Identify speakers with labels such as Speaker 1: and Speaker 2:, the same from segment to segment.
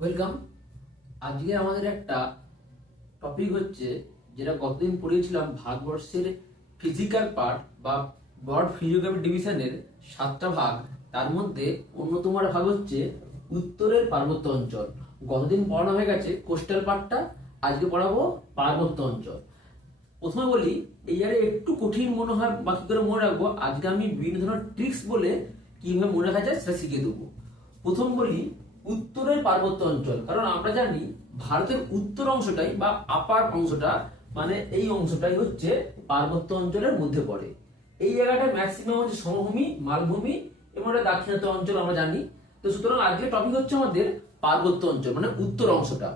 Speaker 1: Welcome আজকে আমাদের একটা টপিক হচ্ছে যেটা গতদিন পড়িয়েছিলাম ভারতবর্ষের ফিজিক্যাল পার্ট বা বর্ড ফিজিওগ্রাফি ডিভিশনের সাতটা ভাগ। তার মধ্যে অন্যতম ভাগ হচ্ছে উত্তরের পার্বত্য অঞ্চল। গতদিন পড়ানো হয়ে গেছে কোস্টাল পার্টটা আজকে পড়াবো পার্বত্য অঞ্চল। প্রথমে বলি, এই আরে একটু কঠিন মনে হয়, বাকি করে মনে রাখব। আজকে আমি বিভিন্ন ধরনের ট্রিক্স বলে কীভাবে মনে রাখা যায় সেটা শিখিয়ে দেবো। প্রথম বলি উত্তরের পার্বত্য অঞ্চল। কারণ আমরা জানি ভারতের উত্তর অংশটাই বা আপার অংশটা মানে এই অংশটাই হচ্ছে পার্বত্য অঞ্চলের মধ্যে পড়ে। এই জায়গাটা ম্যাক্সিমাম হচ্ছে সমভূমি, মালভূমি এবং এটা দাক্ষিণাত্য অঞ্চল আমরা জানি। তো সুতরাং আজকে টপিক হচ্ছে আমাদের পার্বত্য অঞ্চল মানে উত্তর অংশটা।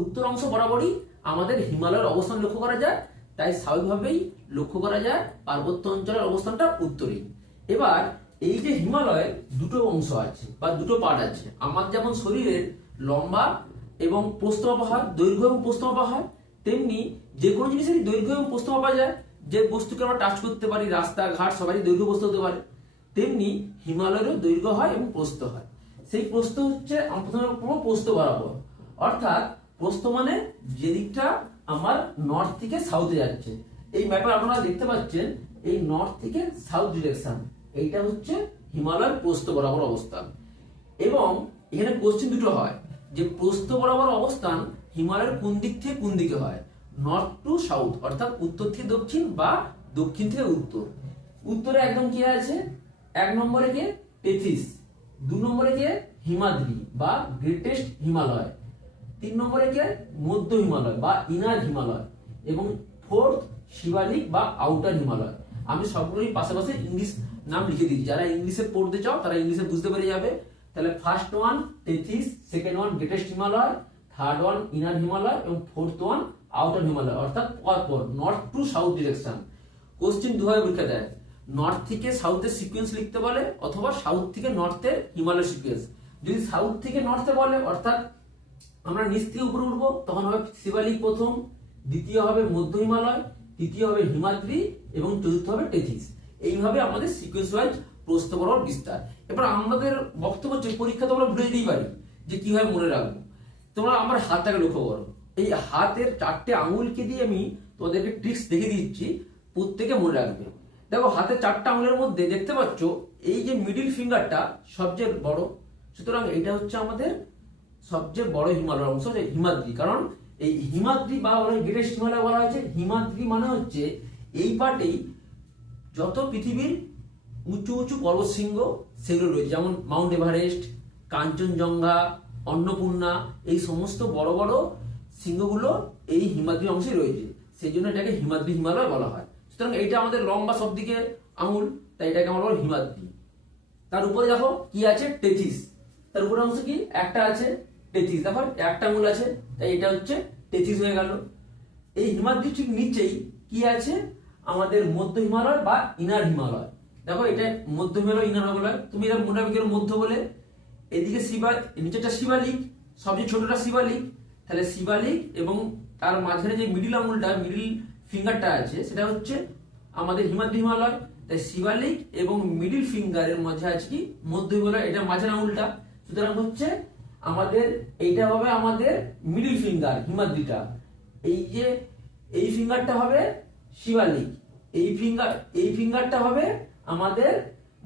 Speaker 1: উত্তর অংশ বরাবরই আমাদের হিমালয়ের অবস্থান লক্ষ্য করা যায়, তাই স্বাভাবিকভাবেই লক্ষ্য করা যায় পার্বত্য অঞ্চলের অবস্থানটা উত্তরেই। এবার এই যে হিমালয়ের দুটো অংশ আছে বা দুটো পার্ট আছে, আমার যেমন শরীরের লম্বা এবং প্রস্থ মাপা হয় দৈর্ঘ্য এবং প্রস্থ মাপা হয় তেমনি যে কোনো জিনিসেরই দৈর্ঘ্য এবং প্রস্থ মাপা যায়। যে বস্তুকে আমরা টাচ করতে পারি রাস্তা ঘাট সবারই দৈর্ঘ্য প্রস্থ হতে পারে। তেমনি হিমালয়েরও দৈর্ঘ্য হয় এবং প্রস্থ হয়। সেই প্রস্থ হচ্ছে প্রথমে প্রস্থ বরাবর। অর্থাৎ প্রস্থ মানে যে দিকটা আমার নর্থ থেকে সাউথে যাচ্ছে। এই ম্যাপে আপনারা দেখতে পাচ্ছেন, এই নর্থ থেকে সাউথ ডিরেকশন এইটা হচ্ছে হিমালয়ের প্রস্থ বরাবর অবস্থান। এবং এখানে কোশ্চেন দুটো হয়, যে প্রস্থ বরাবর অবস্থান হিমালয়ের কোন দিক থেকে কোন দিকে হয়? নর্থ টু সাউথ অর্থাৎ উত্তর থেকে দক্ষিণ বা দক্ষিণ থেকে উত্তর। উত্তরে একদম কি আছে? এক নম্বরে কে তেথিস দু নম্বরে কে হিমাদ্রি বা গ্রেটেস্ট হিমালয়, তিন নম্বরে কে মধ্য হিমালয় বা ইনার হিমালয়, এবং ফোর্থ শিবালিক বা আউটার হিমালয়। আমি সবগুলোই পাশাপাশি ইংলিশ নাম লিখে দিচ্ছি যারা ইংলিশে পড়তে চাও, তারা ইংলিশে বুঝতে পেরে যাবে। তাহলে first one Tethys second one greatest Himalaya third one inner Himalaya এবং ফোর্থ ওয়ান আউটার হিমালয় অর্থাৎ পরপর north to south direction question দুভাবে পরীক্ষা দেয়। নর্থ থেকে সাউথের সিকোয়েন্স লিখতে বলে, অথবা সাউথ থেকে নর্থের হিমালয় সিকোয়েন্স যদি সাউথ থেকে নর্থে বলে, অর্থাৎ আমরা নিচ থেকে উপরে উঠবো, তখন হবে শিবালিক প্রথম, দ্বিতীয় হবে মধ্য হিমালয় তৃতীয় হবে হিমাদ্রি এবং চতুর্থ হবে টেথিস এইভাবে আমাদের সিকোয়েন্স ওয়াইজ প্রস্থ বরাবর বিস্তার। এবার আমাদের বক্তব্য হচ্ছে পরীক্ষা তোমরা ভুলে যেতেই পারি, যে কীভাবে মনে রাখব। তোমরা আমার হাতটাকে লক্ষ্য করো। এই হাতের চারটে আঙুলকে দিয়ে আমি তোমাদেরকে ট্রিক্স দেখে দিচ্ছি, প্রত্যেকে মনে রাখবে। দেখো, হাতের চারটা আঙুলের মধ্যে দেখতে পাচ্ছ, এই যে মিডিল ফিঙ্গারটা সবচেয়ে বড়, সুতরাং এটা হচ্ছে আমাদের সবচেয়ে বড় হিমালয়ের অংশ, যে হিমাদ্রি। কারণ এই হিমাদ্রি বা গ্রেটেস্ট হিমালয় বলা হয়েছে। হিমাদ্রি মানে হচ্ছে, এই পার্টেই যত পৃথিবীর উঁচু উঁচু পর্বত শৃঙ্গ সেগুলো রয়েছে, যেমন মাউন্ট এভারেস্ট, কাঞ্চনজঙ্ঘা, অন্নপূর্ণা, এই সমস্ত বড় বড় শৃঙ্গগুলো এই হিমাদ্রি অংশে রয়েছে। সেই জন্য এটাকে হিমাদ্রি হিমালয় বলা হয়। সুতরাং এইটা আমাদের লম্বা সব দিকে আঙুল, তাই এটাকে আমরা বলব হিমাদ্রি। তার উপরে দেখো কি আছে? টেথিস। তার উপরে অংশ কি? একটা আছে, টেথিস। দেখো, একটা আঙুল আছে, তাই এটা হচ্ছে টেথিস হয়ে গেল। এই হিমাদ্রি ঠিক নিচেই কি আছে? আমাদের মধ্য হিমালয় বা ইনার হিমালয়। দেখো, এটা মধ্য হিমালয় ইনার হিমালয়। তুমি এটা কেন মধ্য বলে, এদিকে শিবা নিচেটা শিবালিক, সবচেয়ে ছোটটা শিবালিক। তাহলে শিবালিক এবং তার মাঝখানে যে মিডিল আঙুলটা মিডিল ফিঙ্গারটা আছে, সেটা হচ্ছে আমাদের হিমাদ্রি হিমালয়। তাই শিবালিক এবং মিডিল ফিঙ্গারের মাঝে আছে কি? মধ্য হিমালয়, এটা মাঝের আঙুলটা। সুতরাং হচ্ছে আমাদের, এইটা হবে আমাদের মিডিল ফিঙ্গার হিমাদ্রিটা। এই যে, এই ফিঙ্গারটা হবে শিবালিক। এই ফিঙ্গার এই ফিঙ্গারটা হবে আমাদের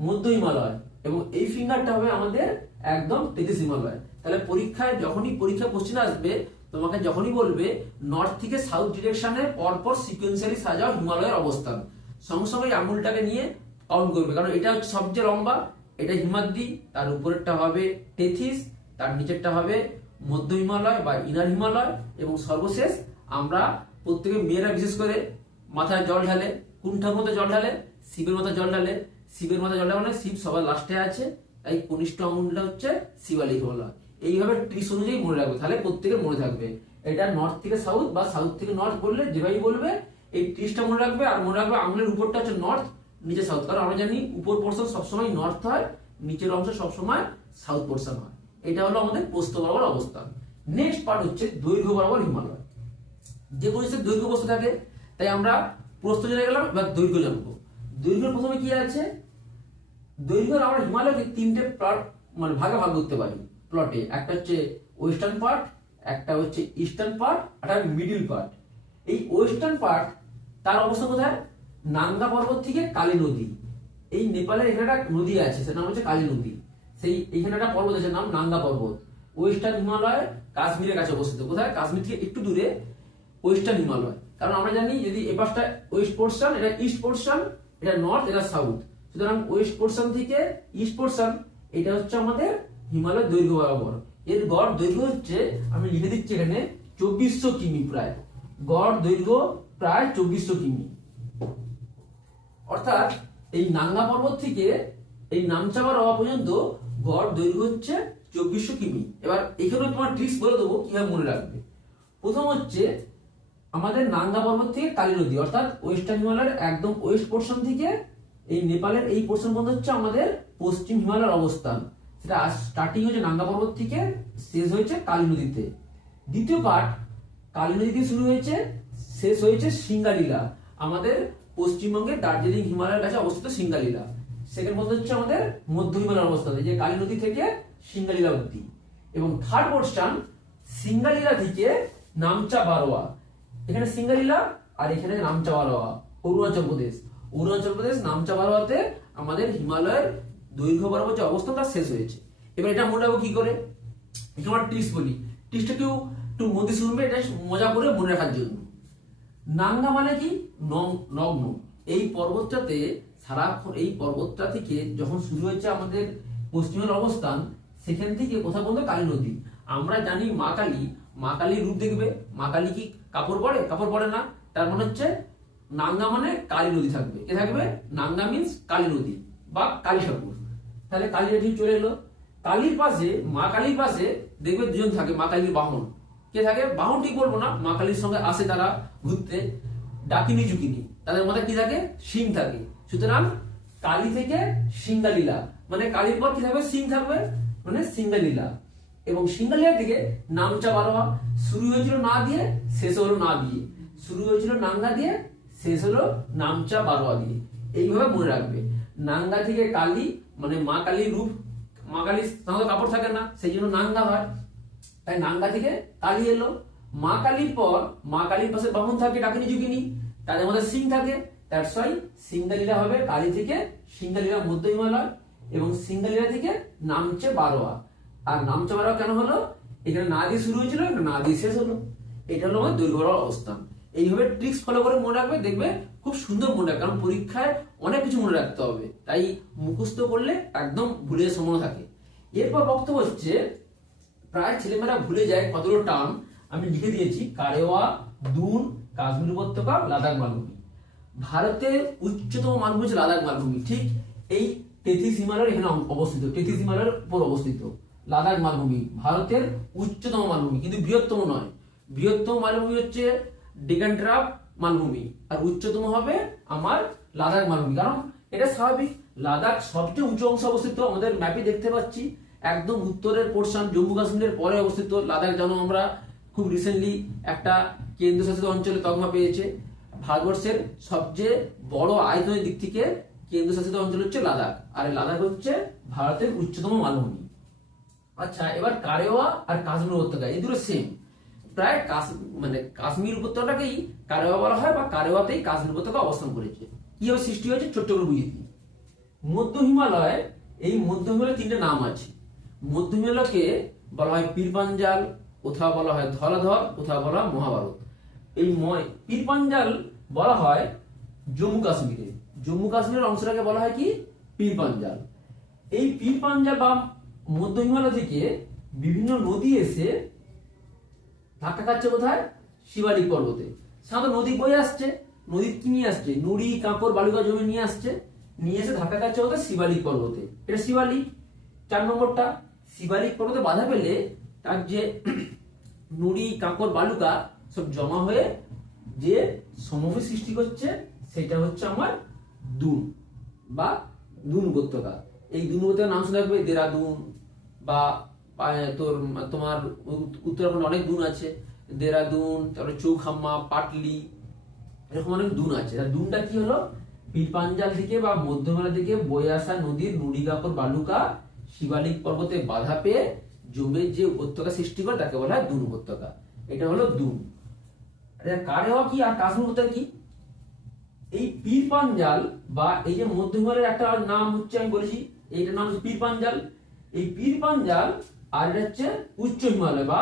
Speaker 1: মধ্য হিমালয় এবং এই ফিঙ্গারটা হবে আমাদের একদম তেতিস হিমালয়। তাহলে পরীক্ষায় যখনই পরীক্ষা কোশ্চেন আসবে, তোমাকে যখনই বলবে নর্থ থেকে সাউথ ডিরেকশনে পরপর সিকোয়েন্সিয়ালি সাজাও হিমালয়ের অবস্থান। সঙ্গে সঙ্গে আঙুলটাকে নিয়ে কাউন্ট করবে। কারণ এটা হচ্ছে সবচেয়ে লম্বা, এটা হিমাদ্রি, তার উপরেরটা হবে টেথিস তার নিচেরটা হবে মধ্য হিমালয় বা ইনার হিমালয় এবং সর্বশেষ আমরা প্রত্যেকে মেয়েরা বিশেষ করে মাথায় জল ঢালে কোন ঠাকুর মতো জল ঢালে, শিবের মাথায় জল ঢালে, শিবের মাথায় জল ঢালে মানে শিব সবার লাস্টে আছে তাই কনিষ্ঠ আঙুলটা হচ্ছে শিবালিক হিমালয় এইভাবে ট্রিস অনুযায়ী মনে রাখবে, তাহলে প্রত্যেকের মনে থাকবে। এটা নর্থ থেকে সাউথ বা সাউথ থেকে নর্থ বললে যেভাবেই বলবে, এই ট্রিসটা মনে রাখবে আর মনে রাখবে আঙুলের উপরটা হচ্ছে নর্থ নিচে সাউথ কারণ আমরা জানি উপর পোর্শন সবসময় নর্থ হয়, নিচের অংশ সবসময় সাউথ পোর্শন হয়। এটা হলো আমাদের প্রস্থ বরাবর অবস্থান। নেক্সট পার্ট হচ্ছে দৈর্ঘ্য বরাবর হিমালয়। যে কোনো দৈর্ঘ্য বস্তু থাকে তাই আমরা প্রস্থ জেনে গেলাম, এবার দৈর্ঘ্য জানব। দৈর্ঘ্যের প্রথমে কি আছে? দৈর্ঘ্যের আমরা হিমালয়কে তিনটে প্লট মানে ভাগে ভাগ করতে পারি প্লটে একটা হচ্ছে ওয়েস্টার্ন পার্ট একটা হচ্ছে ইস্টার্ন পার্ট একটা মিডিল পার্ট এই ওয়েস্টার্ন পার্ট তার অবস্থা কোথায়? নান্দা পর্বত থেকে কালী নদী। এই নেপালের এখানে একটা নদী আছে সেটা নাম হচ্ছে কালী নদী। সেই এখানে একটা পর্বত আছে, নাম নান্দা পর্বত। ওয়েস্টার্ন হিমালয়, কাশ্মীরের কাছে অবস্থিত। কোথায়? কাশ্মীর থেকে একটু দূরে ওয়েস্টার্ন হিমালয়। কারণ আমরা জানি যদি এ পাশটা ওয়েস্ট পোর্শন, এটা ইস্ট পোর্শন, এটা নর্থ, এটা সাউথ। সুতরাং ওয়েস্ট পোর্শন থেকে ইস্ট পোর্শন, এটা হচ্ছে আমাদের হিমালয় দৈর্ঘ্য বরাবর। এর গড় দৈর্ঘ্য হচ্ছে, আমি লিখে দিচ্ছি এখানে, চব্বিশশো কিমি প্রায়। গড় দৈর্ঘ্য প্রায় চব্বিশশো কিমি। অর্থাৎ এই নাঙ্গা পর্বত থেকে এই নামচাবার হওয়া পর্যন্ত গড় দৈর্ঘ্য হচ্ছে চব্বিশশো কিমি। এবার এখানে তোমার ট্রিক্স বলে দেবো, কীভাবে মনে রাখবে? প্রথম হচ্ছে আমাদের নাঙ্গা পর্বত থেকে কালী নদী, অর্থাৎ ওয়েস্টার্ন হিমালয়ের একদম ওয়েস্ট পোর্শন থেকে এই নেপালের এই পোর্শন পর্যন্ত হচ্ছে আমাদের পশ্চিম হিমালয়ের অবস্থান। সেটা স্টার্টিং হয়েছে নাঙ্গা পর্বত থেকে, শেষ হয়েছে কালী নদীতে। দ্বিতীয় পার্ট কালী নদী থেকে শুরু হয়েছে, শেষ হয়েছে সিঙ্গালীলা। আমাদের পশ্চিমবঙ্গের দার্জিলিং হিমালয়ের কাছে অবস্থিত সিঙ্গালীলা। সেকেন্ড মধ্যে হচ্ছে আমাদের মধ্য হিমালয়ের অবস্থান যে কালী নদী থেকে সিঙ্গালীলা অব্দি এবং থার্ড পোর্শন সিঙ্গালীলা থেকে নামচা বারোয়া। এখানে সিঙ্গালীলা আর এখানে নামচা বারোয়া অরুণাচল প্রদেশ। অরুণাচল প্রদেশ নামচা বারোয়াতে আমাদের হিমালয়ের দৈর্ঘ্য বরাবর যে অবস্থানটা শেষ হয়েছে। এবার এটা মনে রাখব কি করে? এখানে আমার টিপস বলি। টিপসটা কেউ একটু মধ্যে শুনবে এটা মজা করে মনে রাখার জন্য। নাঙ্গা মানে কি? নগ্ন। এই পর্বতটাতে সারাক্ষণ, এই পর্বতটা থেকে যখন শুরু হয়েছে আমাদের পশ্চিমের অবস্থান, সেখান থেকে কোথাও পর্যন্ত কালী নদী? আমরা জানি মা কালী। মা কালীর রূপ দেখবে। মা কালী কি কাপড় পরে কাপড় পরে না। তার মানে হচ্ছে নাঙ্গা মানে কালী নদী থাকবে। কে থাকবে নাঙ্গা মিন্স কালী নদী বা কালী ঠাকুর। তাহলে কালী নদী চলে এলো। কালীর পাশে মা কালীর পাশে দেখবে দুজন থাকে মা কালীর বাহন। কে থাকে? বাহন ঠিক বলব না মা কালীর সঙ্গে আসে তারা ঘুরতে। ডাকিনি জুকিনি তাদের মাথায় কি থাকে? সিং থাকে। সুতরাং কালী থেকে সিঙ্গালীলা মানে কালীর পর কি থাকবে? সিং থাকবে। মানে সিঙ্গালীলা এবং সিঙ্গালীলা থেকে নামচা বারোয়া শুরু হয়েছিল না দিয়ে, শেষ হলো না দিয়ে। শুরু হয়েছিল নাঙ্গা দিয়ে, শেষ হলো নামচা বারোয়া দিয়ে। এইভাবে মনে রাখবে। নাঙ্গা থেকে কালী মানে মা কালীর রূপ, মা কালী তাহলে কাপড় থাকে না, সেই জন্য নাঙ্গা হয়। তাই নাঙ্গা থেকে কালী এলো। মা কালীর পর, মা কালীর পাশে বাহন থাকে, ডাকিনি জুকিনি তাদের মধ্যে সিং থাকে। দ্যাটস ওয়াই সিঙ্গালীলা হবে কালী থেকে সিঙ্গালীলা মধ্য হিমালয় এবং সিঙ্গালীলা থেকে নামচে বারোয়া আর নাম বারোয়া কেন হলো? এখানে না দিয়ে শুরু হয়েছিল না দিয়ে শেষ হলো। এটা হলো আমার দৈর্ঘ্য অবস্থান। এইভাবে ট্রিক্স ফলো করে মনে রাখবে, দেখবে খুব সুন্দর মনে রাখবে, কারণ পরীক্ষায় অনেক কিছু মনে রাখতে হবে। তাই মুখস্থ করলে একদম ভুলে সময় থাকে। এরপর বক্তব্য হচ্ছে, প্রায় ছেলেমেয়েরা ভুলে যায় কতগুলো টার্ম আমি লিখে দিয়েছি, কারেওয়া, দুন, কাশ্মীর উপত্যকা, লাদাখ মালভূমি। ভারতের উচ্চতম মালভূমি হচ্ছে লাদাখ মালভূমি। ঠিক এই তেথিস হিমালয়ের এখানে অবস্থিত তেথিস হিমালয়ের উপর অবস্থিত। লাদাখ মালভূমি, ভারতের উচ্চতম মালভূমি, কিন্তু বৃহত্তম নয়। বৃহত্তম মালভূমি হচ্ছে ডেকান মালভূমি, আর উচ্চতম হবে আমার লাদাখ মালভূমি। কারণ এটা স্বাভাবিক, লাদাখ সবচেয়ে উঁচু অংশ অবস্থিত, আমাদের ম্যাপে দেখতে পাচ্ছি, একদম উত্তরের পোর্শন, জম্মু কাশ্মীরের পরে অবস্থিত, লাদাখ যেন আমরা খুব রিসেন্টলি একটা কেন্দ্রশাসিত অঞ্চলে তকমা পেয়েছে। ভারতবর্ষের সবচেয়ে বড় আয়তনের দিক থেকে কেন্দ্রশাসিত অঞ্চল হচ্ছে লাদাখ, আর লাদাখ হচ্ছে ভারতের উচ্চতম মালভূমি। আচ্ছা এবার কারেওয়া আর কাশ্মীর উপত্যকা, এই দুটো সেম প্রায় মানে কাশ্মীর উপত্যকাটাকেই কারেওয়া বলা হয় বা কারেওয়াতেই কাশ্মীর উপত্যকা অবস্থান করেছে। কীভাবে সৃষ্টি হয়েছে? ছোট্ট করে মধ্য হিমালয়, এই মধ্য হিমালয়ের তিনটে নাম আছে। মধ্য হিমালয়কে বলা হয় পীরপাঞ্জাল কোথাও বলা হয় ধলাধর কোথাও বলা হয় মহাভারত। এই পীরপাঞ্জাল বলা হয় জম্মু কাশ্মীরে। জম্মু কাশ্মীরের অংশটাকে বলা হয় কি? পীরপাঞ্জাল। এই পীরপাঞ্জাল বা মধ্য হিমালয় থেকে বিভিন্ন নদী এসে ধাক্কা খাচ্ছে কোথায়? শিবালিক পর্বতে। সাধারণত নদী বয়ে আসছে? নদীর কি নিয়ে আসছে? নুড়ি কাঁকড় বালুকা জমি নিয়ে আসছে। নিয়ে এসে ধাক্কা খাচ্ছে কোথায়? শিবালিক পর্বতে। এটা শিবালিক। চার নম্বরটা, শিবালিক পর্বতে বাধা পেলে তার যে নুড়ি কাঁকড় বালুকা সব জমা হয়ে যে সমভূমি সৃষ্টি করছে, সেটা হচ্ছে আমার দুন বা দুন উপত্যকা এই দুন উপত্যকার নাম শুনে রাখবে দেরাদুন বা তোর তোমার উত- উত্তরাখণ্ড অনেক দুন আছে। দেরাদুন, তারপরে চৌখাম্মা, পাটলি, এরকম অনেক দুন আছে। দুনটা কি হলো? পীরপাঞ্জাল থেকে বা মধ্যমালা দিকে বয়ে আসা নদীর নুড়ি কাপড় বালুকা শিবালিক পর্বতে বাধা পেয়ে জমে যে উপত্যকা সৃষ্টি করে, তাকে বলা হয় দুন উপত্যকা। এটা হলো দুন। আচ্ছা কারেওয়া কি? আর কাশ্মীর উপত্যকা কি? এই পীর পাঞ্জাল বা এই যে মধ্য হিমালয়ের একটা নাম হচ্ছে, আমি বলেছি, এইটার নাম হচ্ছে পীর পাঞ্জাল এই পীর পাঞ্জাল আর এটা হচ্ছে উচ্চ হিমালয় বা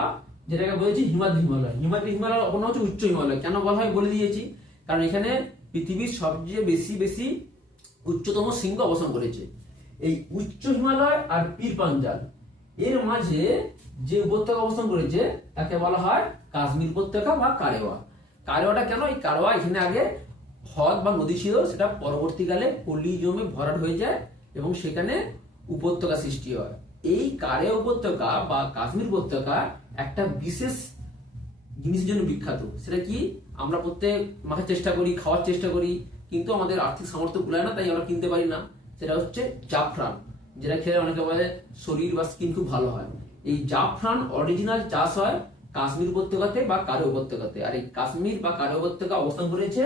Speaker 1: যেটাকে বলেছি হিমাদ্রি হিমালয়। হিমাদ্রি হিমালয় নাম হচ্ছে উচ্চ হিমালয়। কেন বলা হয় বলে দিয়েছি? কারণ এখানে পৃথিবীর সবচেয়ে বেশি বেশি উচ্চতম শৃঙ্গ অবস্থান করেছে। এই উচ্চ হিমালয় আর পীর পাঞ্জাল এর মাঝে যে উপত্যকা অবস্থান করেছে, তাকে বলা হয় কাশ্মীর উপত্যকা বা কারেওয়া। কারেওয়াটা কেন? এই কারেওয়া এখানে আগে হ্রদ বা নদী ছিল, সেটা পরবর্তীকালে পল্লী জমে ভরাট হয়ে যায় এবং সেখানে উপত্যকা সৃষ্টি হয়। এই কারে উপত্যকা বা কাশ্মীর উপত্যকা একটা বিশেষ জিনিসের জন্য বিখ্যাত। সেটা কি? আমরা প্রত্যেক মাখার চেষ্টা করি, খাওয়ার চেষ্টা করি, কিন্তু আমাদের আর্থিক সামর্থ্য কুলায় না, তাই আমরা কিনতে পারি না। সেটা হচ্ছে জাফরান, যেটা খেলে অনেকে বলে শরীর বা স্কিন খুব ভালো হয়। এই জাফরান অরিজিনাল চাষ হয় কাশ্মীর উপত্যকাতে বা কারে উপত্যকাতে। আর এই কাশ্মীর বা কারে উপত্যকা অবস্থান করেছে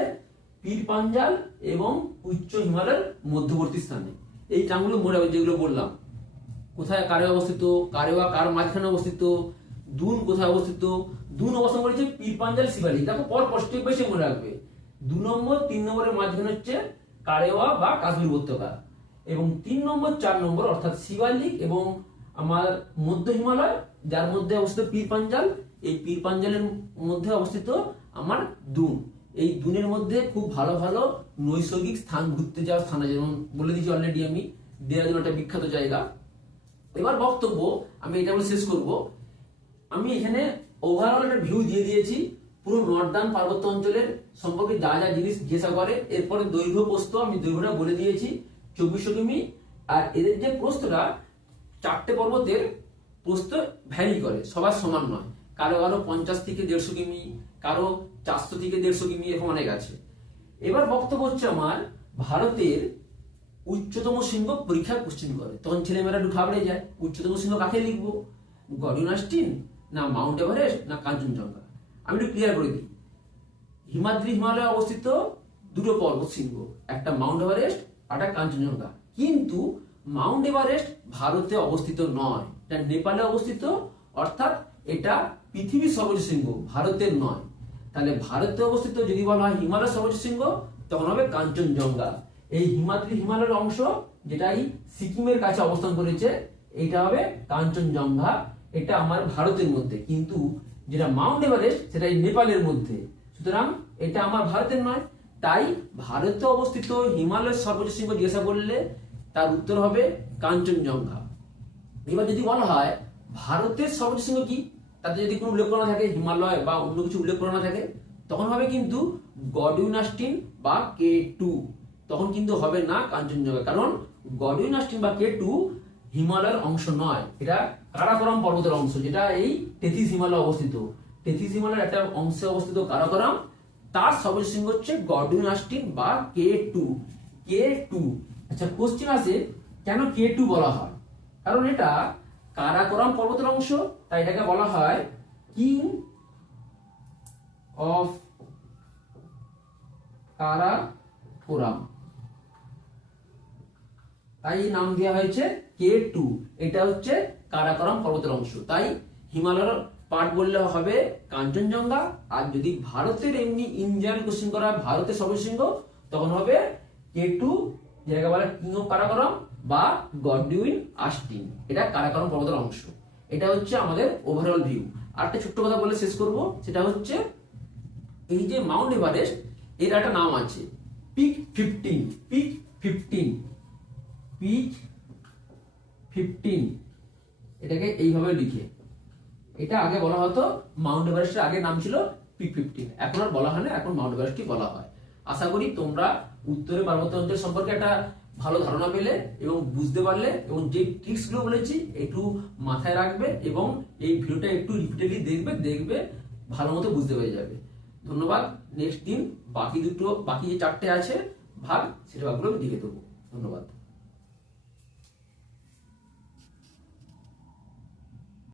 Speaker 1: পীর পাঞ্জাল এবং উচ্চ হিমালয়ের মধ্যবর্তী স্থানে। এই টাঙ্গুলো মনে রাখবে যেগুলো বললাম, কোথায় কারে অবস্থিত কারেওয়া কার মাঝখানে অবস্থিত, দুন কোথায় অবস্থিত, দুন অবস্থান করেছে পীর পাঞ্জাল শিবালি। দেখো, পর স্টেপ বাই মনে রাখবে। দু নম্বর, তিন নম্বরের মাঝখানে হচ্ছে কারেওয়া বা কাশ্মীর উপত্যকা। এবং তিন নম্বর, চার নম্বর, অর্থাৎ শিবালিক এবং আমার মধ্য হিমালয়, যার মধ্যে অবস্থিত পীর পাঞ্জাল এই পীর পাঞ্জালের মধ্যে অবস্থিত আমার দুন। এই দুনের মধ্যে খুব ভালো ভালো নৈসর্গিক স্থান ঘুরতে যাওয়ার স্থান আছে। যেমন বলে দিয়েছি অলরেডি আমি দেহরাদুন একটা বিখ্যাত জায়গা। এবার বক্তব্য, আমি এটা বলে শেষ করব। আমি এখানে ওভারঅল একটা ভিউ দিয়ে দিয়েছি, পুরো নর্দার্ন পার্বত্য অঞ্চলের সম্পর্কে যা যা জিনিস জিজ্ঞাসা করে। এরপরে দৈর্ঘ্য প্রস্ত আমি দৈর্ঘ্যটা বলে দিয়েছি চব্বিশশো কিমি আর এদের যে প্রস্তটা চারটে পর্বতের প্রস্ত ভ্যারি করে, সবার সমান নয়। কারও কারও পঞ্চাশ থেকে দেড়শো কিমি, কারও চারশো থেকে দেড়শো কিমি এরকম অনেক আছে। এবার বক্তব্য হচ্ছে আমার, ভারতের উচ্চতম শৃঙ্গ পরীক্ষার কোশ্চেন করে। তখন ছেলেমেয়েরা একটু ঘাবড়ে যায়, উচ্চতম শৃঙ্গ কাকে লিখব? গডিনাস্টিন না মাউন্ট এভারেস্ট না কাঞ্চনজঙ্ঘা? আমি একটু ক্লিয়ার করে দিই। হিমাদ্রি হিমালয়ে অবস্থিত দুটো পর্বত শৃঙ্গ, একটা মাউন্ট এভারেস্ট, আর একটা কাঞ্চনজঙ্ঘা। কিন্তু মাউন্ট এভারেস্ট ভারতে অবস্থিত নয়, এটা নেপালে অবস্থিত, অর্থাৎ এটা পৃথিবীর সর্বোচ্চ শৃঙ্গ, ভারতের নয়। তাহলে ভারতে অবস্থিত যদি বলা হয় হিমালয় সর্বোচ্চ শৃঙ্গ, তখন হবে কাঞ্চনজঙ্ঘা। এই হিমাদ্রি হিমালয়ের অংশ যেটা এই সিকিমের কাছে অবস্থান করেছে এটা হবে কাঞ্চনজঙ্ঘা। এটা আমার ভারতের মধ্যে, কিন্তু যেটা মাউন্ট এভারেস্ট সেটা এই নেপালের মধ্যে। সুতরাং এটা আমার ভারতের নয়। তাই ভারতে অবস্থিত হিমালয়ের সর্বোচ্চ শৃঙ্গ জিজ্ঞাসা করলে তার উত্তর হবে কাঞ্চনজঙ্ঘা। এবার যদি বলা হয়, ভারতের সর্বোচ্চ শৃঙ্গ কি? তাতে যদি কোনো উল্লেখ করা থাকে, হিমালয় বা অন্য কিছু উল্লেখ করা থাকে, তখন হবে কিন্তু গডউইনাস্টিন বা কে টু। তখন কিন্তু হবে না কাঞ্চনজঙ্ঘা, কারণ গডউইনাস্টিন বা কে টু হিমালয়ের অংশ নয়। এটা কারাকোরাম পর্বতের অংশ, যেটা এই তেথিস হিমালয় অবস্থিত। তেথিস হিমালয়ের একটা অংশে অবস্থিত কারাকোরাম, তার সর্বোচ্চ শৃঙ্গ হচ্ছে গডউইনাস্টিন বা কে টু। কে টু আচ্ছা কোশ্চেন আছে কেন কে টু বলা হয়? কারণ এটা কারাকোরাম পর্বতের অংশ তাই এটাকে বলা হয় কিং অফ কারাকোরাম তাই নাম দেওয়া হয়েছে কে টু। এটা হচ্ছে কারাকরম পর্বতের অংশ। তাই হিমালয়ের পার্ট বললে হবে কাঞ্চনজঙ্ঘা। আর যদি ভারতের এমনি ইন্ডিয়ান কোশ্চেন করা ভারতের সর্বশৃঙ্গ, তখন হবে কে টু যেটাকে বলে কিং অফ কারাকোরাম বা গডউইন আস্টিন। এটা কারাকরম পর্বতের অংশ। এটা হচ্ছে আমাদের ওভারঅল ভিউ আর একটা ছোট্ট কথা বলে শেষ করব, সেটা হচ্ছে এই যে মাউন্ট এভারেস্ট এর একটা নাম আছে। Peak fifteen peak fifteen peak fifteen এটাকে এইভাবে লিখে। এটা আগে বলা হতো মাউন্ট এভারেস্টের আগে নাম ছিল পিক ফিফটিন এখন আর বলা হয় না, এখন মাউন্ট এভারেস্টই বলা হয়। আশা করি তোমরা উত্তরে পার্বত্য অঞ্চল সম্পর্কে একটা ভালো ধারণা পেলে এবং বুঝতে পারলে এবং যে ট্রিক্সগুলো বলেছি একটু মাথায় রাখবে এবং এই ভিডিওটা একটু রিপিটেডলি দেখবে দেখবে, ভালো মতো বুঝতে পেরে যাবে। ধন্যবাদ। নেক্সট দিন বাকি দুটো, বাকি যে চারটে আছে, ভাগ, সেটা ভাগগুলো আমি লিখে দেবো। ধন্যবাদ।